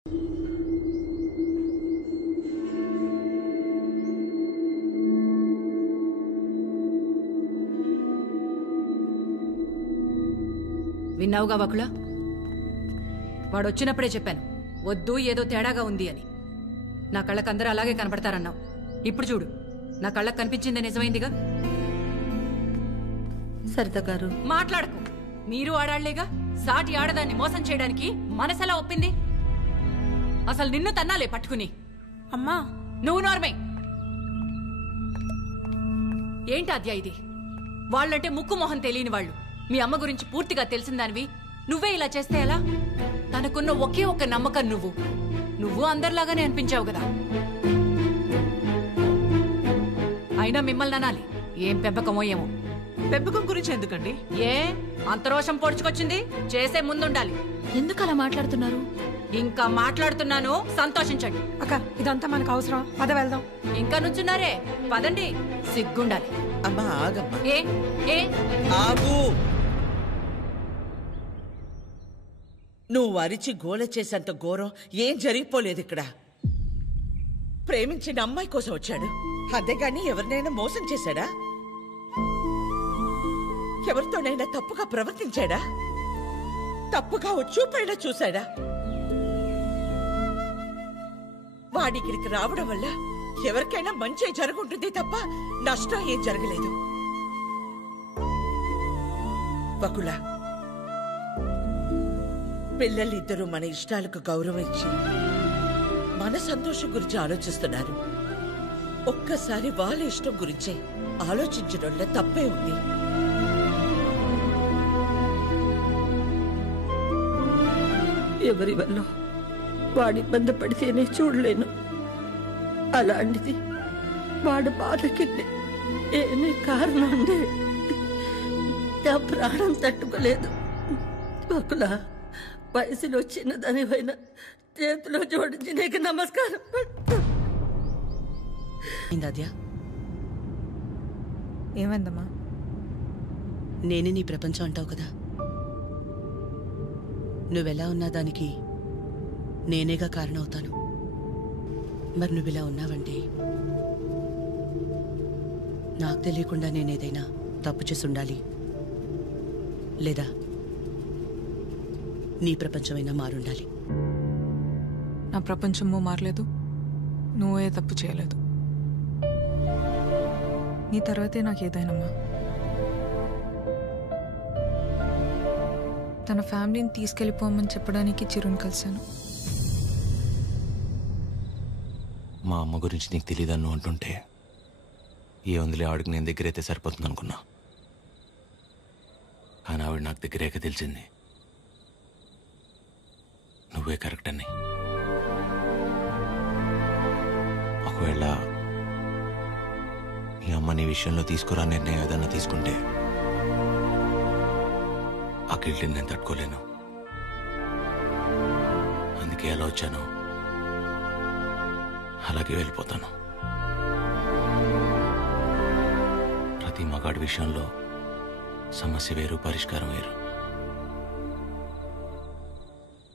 విన్నావుగా వకుల, వాడొచ్చినప్పుడే చెప్పాను వద్దు, ఏదో తేడాగా ఉంది అని. నా కళ్ళకందరూ అలాగే కనపడతారన్నావు. ఇప్పుడు చూడు, నా కళ్ళకు కనిపించింది నిజమైందిగా. సరిత గారు మాట్లాడకు. మీరు ఆడాళ్లేగా. సాటి ఆడదాన్ని మోసం చేయడానికి మనసెలా ఒప్పింది? అసలు నిన్ను తన్నాలే పట్టుకుని. అమ్మా నువ్వు నోర్మే. ఏంటి అద్యా ఇది? వాళ్ళంటే ముక్కు మొహం తెలియని వాళ్ళు. మీ అమ్మ గురించి పూర్తిగా తెలిసిందానివి నువ్వే ఇలా చేస్తే ఎలా? తనకున్న ఒకే ఒక్క నమ్మకం నువ్వు అందరిలాగానే అనిపించావు కదా. అయినా మిమ్మల్ని అనాలి. ఏం పెంపకమో ఏమో. పెంపకం గురించి ఎందుకండి? ఏ అంత రోషం పొడుచుకొచ్చింది? చేసే ముందుండాలి. ఎందుకు అలా మాట్లాడుతున్నారు? ఇంకా మాట్లాడుతున్నాను, సంతోషించండి. అక్క, ఇదంతా మనకు అవసరం. పద వెళ్దాం. ఇంకా నుంచున్నారే, పదండి. సిగ్గుండాలి. అమ్మా ఆగమ్మా. ఏ ఏ ఆగు. నువ్వు అరిచి గోల చేసేంత ఘోరం ఏం జరిగిపోలేదు ఇక్కడ. ప్రేమించిన అమ్మాయి కోసం వచ్చాడు, అంతేగాని ఎవరినైనా మోసం చేశాడా? ఎవరితోనైనా తప్పుగా ప్రవర్తించాడా? తప్పుగా చూపైనా చూశాడా? వాడికిడికి రావడం వల్ల ఎవరికైనా మంచి జరుగుంటుంది తప్ప నష్టం ఏం జరగలేదు. వకుల, పిల్లలిద్దరూ మన ఇష్టాలకు గౌరవం ఇచ్చి మన సంతోషం గురించి ఆలోచిస్తున్నారు. ఒక్కసారి వాళ్ళ ఇష్టం గురించే ఆలోచించడంలో తప్పే ఉంది. ఎవరి వల్ల వాడి ఇబ్బంది పడితేనే చూడలేను. అలాంటిది వాడు బాధకి ఏమీ కారణం ఉండే నా ప్రాణం తట్టుకోలేదు. ఒకలా వయసులో చిన్నదానివైనా చేతిలో జోడించి నీకు నమస్కారం. ఏమైందమ్మా? నేనే నీ ప్రపంచం అంటావు కదా. నువ్వెలా ఉన్నా దానికి నేనేగా కారణమవుతాను. మరి నువ్విలా ఉన్నావంటే నాకు తెలియకుండా నేనేదైనా తప్పు చేసి ఉండాలి, లేదా నీ ప్రపంచమైనా మారుండాలి. నా ప్రపంచము మారలేదు, నువ్వే తప్పు చేయలేదు. నీ తర్వాతే నాకు ఏదైనమ్మా. తన ఫ్యామిలీని తీసుకెళ్ళిపోమని చెప్పడానికి చిరుని కలిశాను. మా అమ్మ గురించి నీకు తెలియదన్ను అంటుంటే ఏ ఉందిలే, ఆవిడకి నేను దగ్గరైతే సరిపోతుంది అనుకున్నా. కానీ ఆవిడ నాకు దగ్గరేక తెలిసింది నువ్వే కరెక్ట్ అని. ఒకవేళ ఈ అమ్మ నీ విషయంలో తీసుకురా నిర్ణయం ఏదన్నా తీసుకుంటే ఆ గిల్ట్ని నేను తట్టుకోలేను. అందుకే ఎలా వచ్చాను అలాగే వెళ్ళిపోతాను. ప్రతి మగాడి విషయంలో సమస్య వేరు, పరిష్కారం వేరు.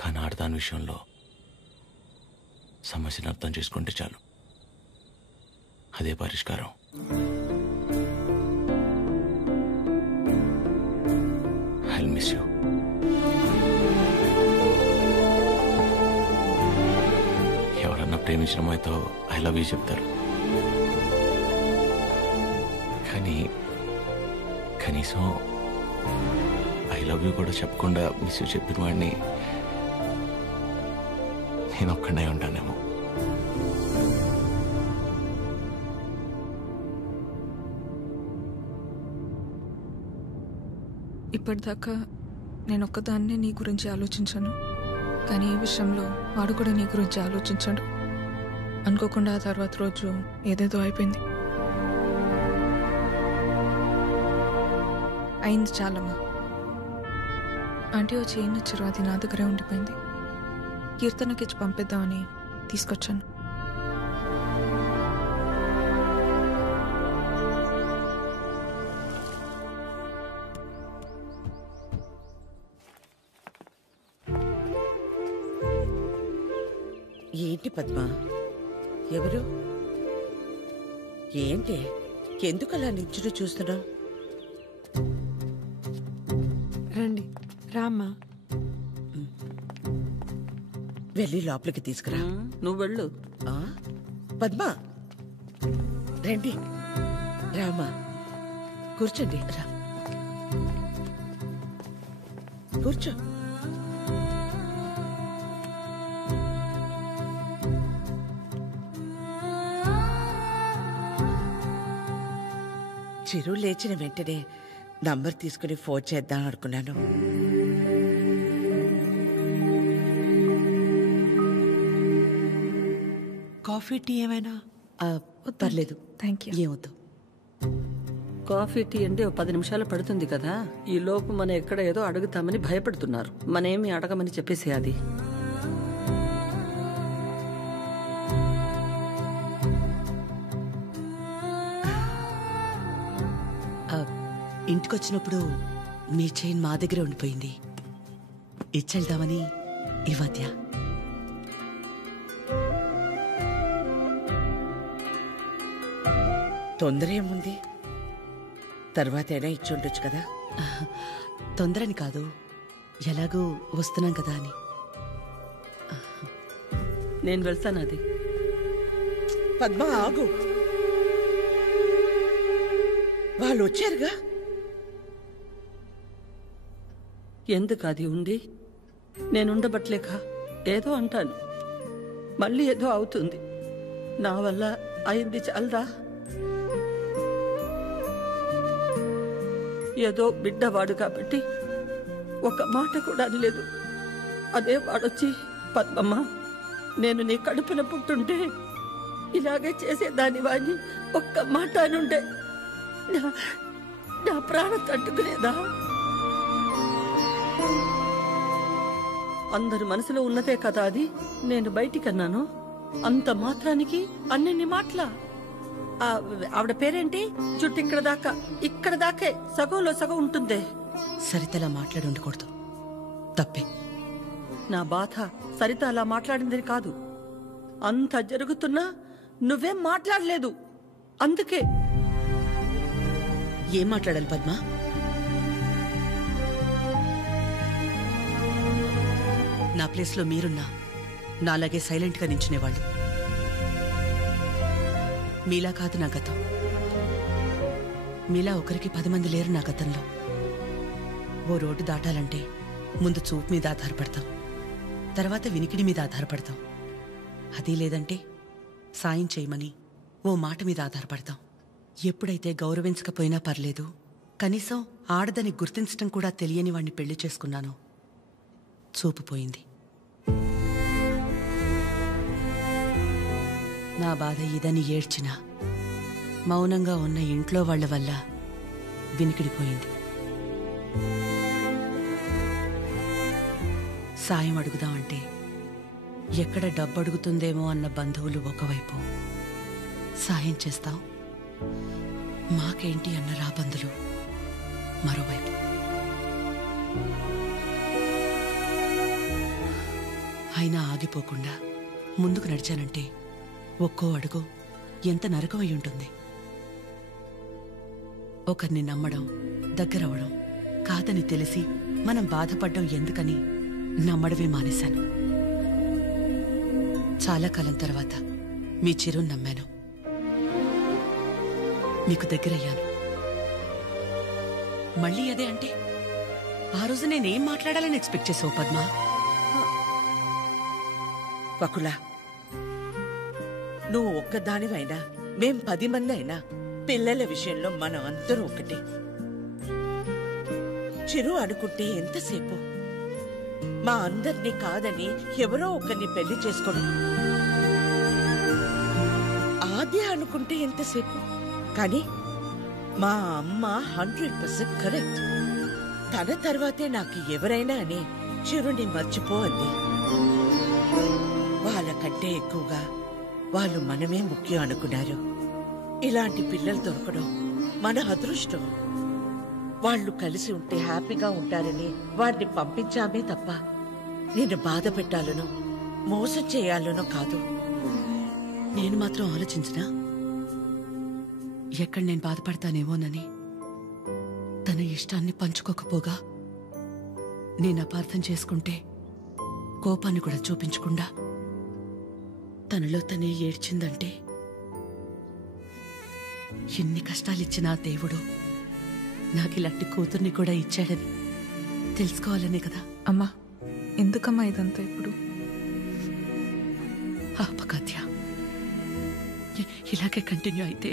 కానీ ఆడదాని విషయంలో సమస్యను అర్థం చేసుకుంటే చాలు, అదే పరిష్కారం. I'll miss you. ఎవరన్నా ప్రేమించిన అమ్మాయితో ఐ లవ్ యూ చెప్తారు, కానీ కనీసం ఐ లవ్ యూ కూడా చెప్పకుండా మిస్ యూ చెప్పిన వాడిని నేను ఒక్కడే ఉంటానేమో. ఇప్పటిదాకా నేను ఒక్కదాన్నే నీ గురించి ఆలోచించాను, కానీ ఈ విషయంలో వాడు కూడా నీ గురించి ఆలోచించాడు. అనుకోకుండా ఆ తర్వాత రోజు ఏదేదో అయిపోయింది. అయింది చాలమ్మా. ఆంటీ వచ్చి ఏం నచ్చారు, అది నా దగ్గరే ఉండిపోయింది. కీర్తనకి ఇచ్చి పంపిద్దామని తీసుకొచ్చాను. ఏంటి పద్మ? ఎవరు? ఏంటి? ఎందుకలా నించుని చూస్తున్నావు? రండి రామ్మా. వెళ్ళి లోపలికి తీసుకురా. నువ్వు వెళ్ళు. ఆ? పద్మ రండి, రామా కూర్చోండి. రా కూర్చో. చిరు లేచిన వెంటనే నంబర్ తీసుకుని ఫోన్ చేద్దాం అనుకున్నాను. కాఫీ టీ ఏమైనా? పర్లేదు, థ్యాంక్ యూ. ఏమొద్దు. కాఫీ టీ అంటే 10 నిమిషాలు పడుతుంది కదా. ఈ లోపు మనం ఎక్కడ ఏదో అడుగుతామని భయపడుతున్నారు. మనేమి అడగమని చెప్పేసి అది. ఇంటికొచ్చినప్పుడు మీ చైన్ మా దగ్గరే ఉండిపోయింది. ఇచ్చెళ్దామని ఈ మధ్య. తొందర ఏముంది? తర్వాతైనా ఇచ్చుండొచ్చు కదా. తొందరని కాదు, ఎలాగూ వస్తున్నాం కదా అని. నేను వెళ్తాను అది. పద్మ ఆగు, వాళ్ళు వచ్చారుగా. ఎందుకు అది ఉండి నేనుండబట్లేక ఏదో అంటాను, మళ్ళీ ఏదో అవుతుంది. నా వల్ల అయింది చాలదా? ఏదో బిడ్డవాడు కాబట్టి ఒక మాట కూడా అనలేదు. అదే వాడొచ్చి పద్మమ్మ నేను నీ కడుపున పుట్టుంటే ఇలాగే చేసేదాని వాడిని ఒక్క మాట అనుండే నా ప్రాణం తట్టుకునేదా? అందరి మనసులో ఉన్నదే కదా అది. నేను బయటికన్నాను, అంత మాత్రానికి అన్ని మాటలా? ఆవిడ పేరేంటి? జుట్టు ఇక్కడ దాకే సగంలో సగం ఉంటుందే. సరితలా మాట్లాడి ఉండకూడదు, తప్పే. నా బాధ సరిత అలా మాట్లాడిందని కాదు. అంత జరుగుతున్నా నువ్వేం మాట్లాడలేదు, అందుకే. ఏం మాట్లాడాలి పద్మ? నా ప్లేస్లో మీరున్నా నాలాగే సైలెంట్గా నించునేవాళ్ళు. మీలా కాదు నా గతం. మీలా ఒకరికి 10 మంది లేరు నా గతంలో. ఓ రోడ్డు దాటాలంటే ముందు చూపు మీద ఆధారపడతాం, తర్వాత వినికిడి మీద ఆధారపడతాం. అది లేదంటే సాయం చేయమని ఓ మాట మీద ఆధారపడతాం. ఎప్పుడైతే గౌరవించకపోయినా పర్లేదు, కనీసం ఆడదని గుర్తించడం కూడా తెలియని వాణ్ణి పెళ్లి చేసుకున్నానో చూపు పోయింది. నా బాధ ఇదని ఏడ్చినా మౌనంగా ఉన్న ఇంట్లో వాళ్ల వల్ల వినికిడిపోయింది. సాయం అడుగుదామంటే ఎక్కడ డబ్బు అడుగుతుందేమో అన్న బంధువులు ఒకవైపు, సాయం చేస్తాం మాకేంటి అన్న రాబందులు మరోవైపు. అయినా ఆగిపోకుండా ముందుకు నడిచానంటే ఒక్కో అడుగు ఎంత నరకమై ఉంటుంది. ఒకరిని నమ్మడం, దగ్గరవడం కాదని తెలిసి మనం బాధపడ్డం ఎందుకని నమ్మడమే మానేశాను. చాలా కాలం తర్వాత మీ చిరుని నమ్మాను, మీకు దగ్గరయ్యాను. మళ్ళీ అదే అంటే ఆ రోజు నేనేం మాట్లాడాలని ఎక్స్పెక్ట్ చేసావు పద్మ? వకులా, నువ్వు ఒక్కదానివైనా మేం 10 మంది అయినా పిల్లల విషయంలో మనం అందరూ ఒకటే. చిరు అనుకుంటే ఎంతసేపు మా అందరినీ కాదని ఎవరో ఒకరిని పెళ్లి చేసుకోవడం. ఆద్య అనుకుంటే ఎంతసేపు, కానీ మా అమ్మ 100% కరెక్ట్. తన తర్వాతే నాకు ఎవరైనా అని చిరుని మర్చిపో అంది. వాళ్ళకంటే ఎక్కువగా వాళ్ళు మనమే ముఖ్యం అనుకున్నారు. ఇలాంటి పిల్లలు దొరకడం మన అదృష్టం. వాళ్ళు కలిసి ఉంటే హ్యాపీగా ఉంటారని వాడిని పంపించామే తప్ప నిన్ను బాధ పెట్టాలనో మోసం చేయాలనో కాదు. నేను మాత్రం ఆలోచించనా? ఎక్కడ నేను బాధపడతానేమోనని. తన ఇష్టాన్ని పంచుకోకపోగా నేను అపార్థం చేసుకుంటే కోపాన్ని కూడా చూపించకుండా తనలో తనే ఏడ్చిందంటే ఎన్ని కష్టాలిచ్చినా దేవుడు నాకు ఇలాంటి కూతుర్ని కూడా ఇచ్చాడని తెలుసుకోవాలనే కదా. అమ్మా, ఎందుకమ్మా ఇదంతా ఇప్పుడు? ఆపకాత్య, ఇలాగే కంటిన్యూ అయితే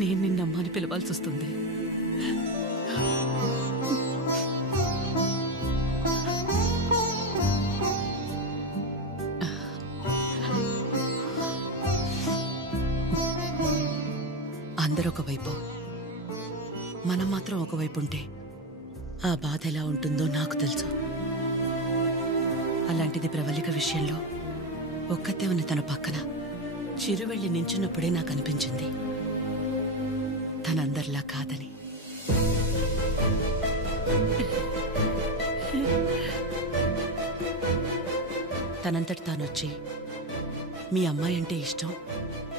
నేను నిన్నమ్మని పిలవాల్సి వస్తుంది. అందరూ ఒకవైపు, మనం మాత్రం ఒకవైపు ఉంటే ఆ బాధ ఎలా ఉంటుందో నాకు తెలుసు. అలాంటిది ప్రవళిక విషయంలో ఒక్కతే ఉన్న తన పక్కన చిరు వెళ్ళి నించున్నప్పుడే నాకు అనిపించింది తనందరిలా కాదని. తనంతటి తానొచ్చి మీ అమ్మాయి అంటే ఇష్టం,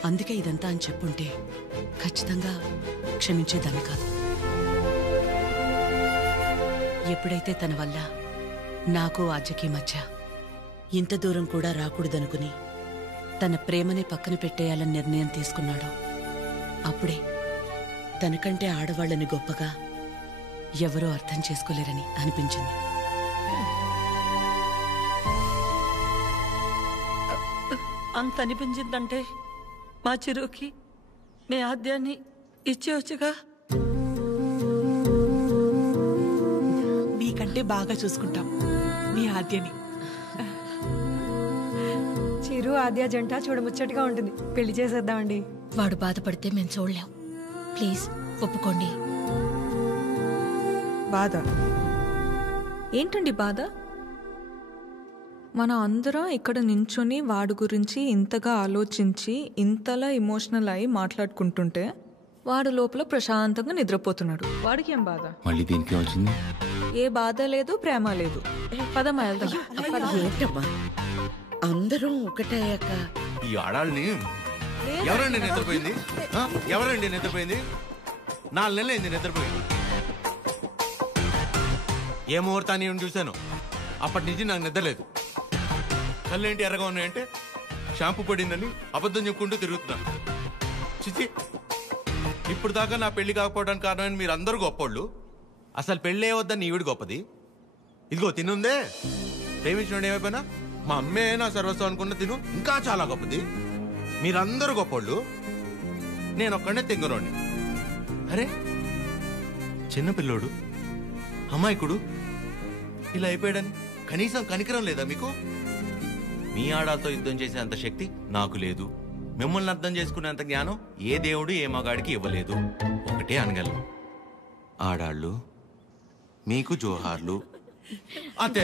అందుకే ఇదంతా అని చెప్పుంటే ఖచ్చితంగా క్షమించేదాన్ని కాదు. ఎప్పుడైతే తన వల్ల నాకు ఆజ్యకి మధ్య ఇంత దూరం కూడా రాకూడదనుకుని తన ప్రేమని పక్కన పెట్టేయాలని నిర్ణయం తీసుకున్నాడో అప్పుడే తనకంటే ఆడవాళ్ళని గొప్పగా ఎవరూ అర్థం చేసుకోలేరని అనిపించింది. అంత అనిపించిందంటే మా చిరుకి మీ ఆద్యాన్ని ఇచ్చేవచ్చుగా. మీకంటే బాగా చూసుకుంటాం మీ ఆద్యని. చిరు ఆద్య జంట చూడముచ్చటగా ఉంటుంది. పెళ్లి చేసేద్దామండి. వాడు బాధపడితే మేము చూడలేం. ప్లీజ్ ఒప్పుకోండి. బాధ ఏంటండి? బాధ మన అందరం ఇక్కడ నించొని వాడి గురించి ఇంతగా ఆలోచించి ఇంతలా ఎమోషనల్ అయి మాట్లాడుకుంటుంటే వాడు లోపల ప్రశాంతంగా నిద్రపోతున్నాడు. వాడికి ఏం బాధ? మళ్ళీ దీనికి వచ్చింది. ఏ బాధ లేదు, ప్రేమ లేదు. పదమ్మా వెళ్దాం. ఏంటమ్మా అందరం ఒకటయ్యాక ఈ ఆడాళ్ళని ఎవరండి నిద్రపోయింది? ఎవరండి నిద్రపోయింది? 4 నెలలు అయింది నిద్రపోయింది. ఏ ముహూర్తాన్ని చూశాను అప్పటి నుంచి నాకు నిద్రలేదు. కళ్ళేంటి ఎర్రగా ఉన్నాయంటే షాంపూ పడిందని అబద్ధం చెప్పుకుంటూ తిరుగుతున్నాను. చిచి, ఇప్పుడు దాకా నా పెళ్లి కాకపోవడానికి కారణమైన మీరు అందరూ గొప్పోళ్ళు. అసలు పెళ్ళే వద్దని ఈవిడ గొప్పది. ఇదిగో తినుందే, ప్రేమించినోడు ఏమైపోయినా మా అమ్మే నా సర్వస్వం అనుకున్న తిను ఇంకా చాలా గొప్పది. మీరందరూ గొప్పోళ్ళు, నేను ఒక్కడే తెంగరోండి. అరే చిన్నపిల్లోడు, అమాయకుడు ఇలా అయిపోయాడని కనీసం కనికరం లేదా మీకు? మీ ఆడాలతో యుద్ధం చేసే అంత శక్తి నాకు లేదు. మిమ్మల్ని అర్థం చేసుకునేంత జ్ఞానం ఏ దేవుడు ఏ మగాడికి ఇవ్వలేదు. ఒకటే అనగలను, ఆడాళ్ళు మీకు జోహార్లు. అతే